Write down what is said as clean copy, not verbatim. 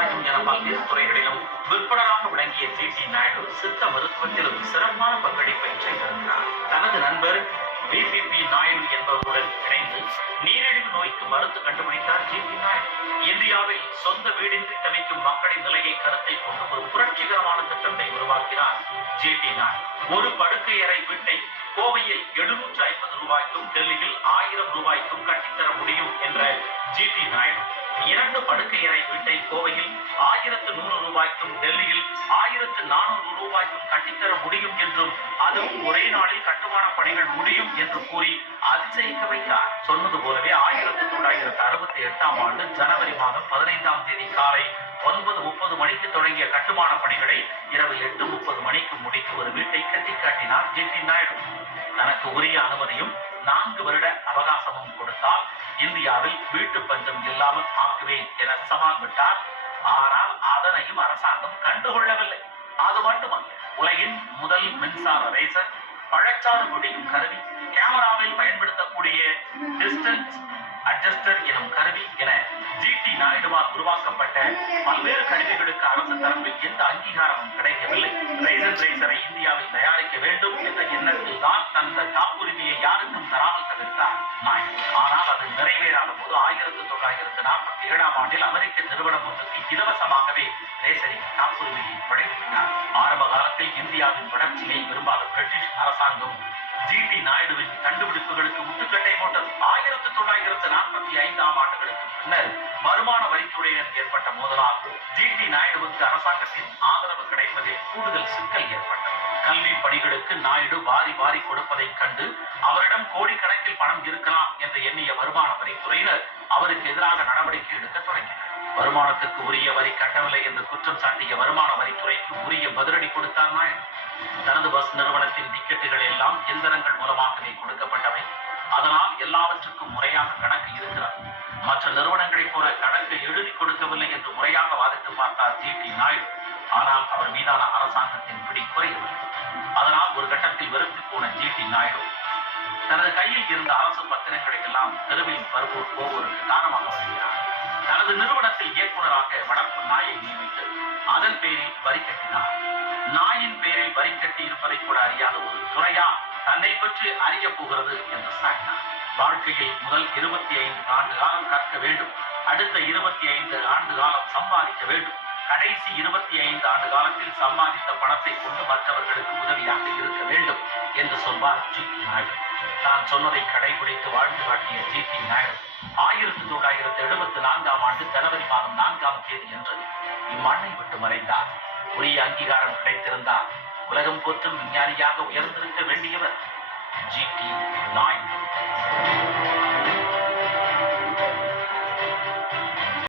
விவசாயம் என பல்வேறு துறைகளிலும் விற்பனராக விளங்கிய ஜி.டி. நாயுடு சித்த மருத்துவத்திலும் சிறப்பான பங்களிப்பை செய்திருக்கிறார். தனது நண்பர் வி.பி.பி. நாயுடு என்பவருடன் இணைந்து நீரிழிவு நோய்க்கு மருந்து கண்டுபிடித்தார் ஜி.டி. நாயுடு. இந்தியாவில் சொந்த வீடின்றி தவிக்கும் மக்களின் நிலையை கருத்தில் கொண்டு ஒரு புரட்சிகரமான திட்டத்தை உருவாக்கினார் ஜி.டி. நாயுடு. ஒரு படுக்கை அறை வீட்டை கோவையில் 750 ரூபாய்க்கும் டெல்லியில் 1000 ரூபாய்க்கும் கட்டித்தர முடியும் என்ற ஜி.டி. நாயுடு 2 படுக்கை அறை வீட்டை கோவையில் 1100 ரூபாய்க்கும் டெல்லியில் 1400 ரூபாய்க்கும் கட்டித்தர முடியும் என்றும் அதுவும் ஒரே நாளில் கட்டுமான பணிகள் முடியும் என்று கூறி அதிசயிக்க வைத்தார். சொன்னது போலவே 1968ஆம் ஆண்டு ஜனவரி மாதம் 15ஆம் தேதி காலை 9:30 மணிக்கு தொடங்கிய கட்டுமான பணிகளை இரவு 8:30 மணிக்கு முடித்து ஒரு வீட்டை கட்டி காட்டினார் ஜி.டி. நாயுடு. தனக்கு உரிய அனுமதியும் 4 வருட அவகாசமும் கொடுத்தால் இந்தியாவில் வீட்டு பஞ்சம் இல்லாமல் ஆக்குவேன் என சவால் விட்டார். ஆனால் அதனையும் அரசாங்கம் கண்டுகொள்ளவில்லை. அது மட்டுமல்ல, உலகின் முதல் மின்சார ரேசர், பழச்சாறு குடிக்கும் கருவி, கேமராவில் பயன்படுத்தக்கூடிய டிஸ்டன்ஸ் அட்ஜஸ்டர் எனும் கருவி என ஜி.டி. நாயுடுவால் உருவாக்கப்பட்ட பல்வேறு கருவிகளுக்கு அரசு தரப்பில் எந்த அங்கீகாரமும் கிடைக்கவில்லை. ரேசரை இந்தியாவில் தயாரிக்க வேண்டும் என்ற எண்ணத்தில் தான் தந்த காப்புரிமையை யாருக்கும் தராமல் தவிர்த்தார் நாயுடு. ஆனால் அது நிறைவேறாத போது 1947ஆம் ஆண்டில் அமெரிக்க நிறுவனம் ஒன்றுக்கு இலவசமாகவே ரேசரின் காப்புரிமையை வழங்கினார். ஆரம்ப காலத்தில் இந்தியாவின் வளர்ச்சியை விரும்பாத பிரிட்டிஷ் அரசாங்கம் ஜி.டி. நாயுடுவின் கண்டுபிடிப்புகளுக்கு முட்டுக்கட்டை போட்டது. 1945ஆம் ஆண்டுகளுக்கு பின்னர் வருமான வரித்துறையுடன் ஏற்பட்ட மோதலால் ஜி.டி. நாயுடுவுக்கு அரசாங்கத்தின் ஆதரவு கிடைப்பதில் கூடுதல் சிக்கல் ஏற்பட்டது. கல்வி பணிகளுக்கு நாயுடு வாரி வாரி கொடுப்பதை கண்டு அவரிடம் கோடிக்கணக்கில் பணம் இருக்கலாம் என்று எண்ணிய வருமான வரித்துறையினர் அவருக்கு எதிராக நடவடிக்கை எடுக்க தொடங்கினர். வருமானத்துக்கு உரிய வரி கட்டவில்லை என்று குற்றம் சாட்டிய வருமான வரித்துறைக்கு உரிய பதிலடி கொடுத்தார் நாயுடு. தனது பஸ் நிறுவனத்தின் டிக்கெட்டுகள் எல்லாம் எந்திரங்கள் மூலமாகவே கொடுக்கப்பட்டவை. அதனால் எல்லாவற்றுக்கும் முறையாக கணக்கு இருக்கிறது. மற்ற நிறுவனங்களைப் போல கணக்கு எழுதி கொடுக்கவில்லை என்று முறையாக வாதிட்டு பார்த்தார் ஜி.டி. நாயுடு. ஆனால் அவர் மீதான அரசாங்கத்தின் பிடி குறையவில்லை. அதனால் ஒரு கட்டத்தில் வெறுத்து போன ஜி.டி. நாயுடு தனது கையில் இருந்த அரசு பத்திரங்களை எல்லாம் தெருவில் வருவோர் போவோருக்கு தானமாக வழங்கினார். தனது நிறுவனத்தில் இயக்குநராக வளர்ப்பு நாயை நியமித்து அதன் பேரில் வரி கட்டினார். நாயின் பேரில் வரி கட்டி இருப்பதை கூட அறியாத ஒரு துறையா தன்னை பற்றி அறிய போகிறது என்று சாட்டினார். வாழ்க்கையில் முதல் 25 ஆண்டு காலம் கற்க வேண்டும், அடுத்த 25 ஆண்டு காலம் சம்பாதிக்க வேண்டும், கடைசி 25 ஆண்டு காலத்தில் சம்பாதித்த பணத்தை கொண்டு மற்றவர்களுக்கு உதவியாக இருக்க வேண்டும் என்று சொல்வார் ஜி.டி. நாயுடு. தான் சொன்னதை கடைபிடித்து வாழ்ந்து காட்டிய ஜி.டி. நாயுடு 1974ஆம் ஆண்டு ஜனவரி மாதம் 4ஆம் தேதி என்று இம்மண்ணை விட்டு மறைந்தார். உரிய அங்கீகாரம் கிடைத்திருந்தால் உலகம் போற்றும் விஞ்ஞானியாக உயர்ந்திருக்க வேண்டியவர் ஜி.டி. நாயுடு.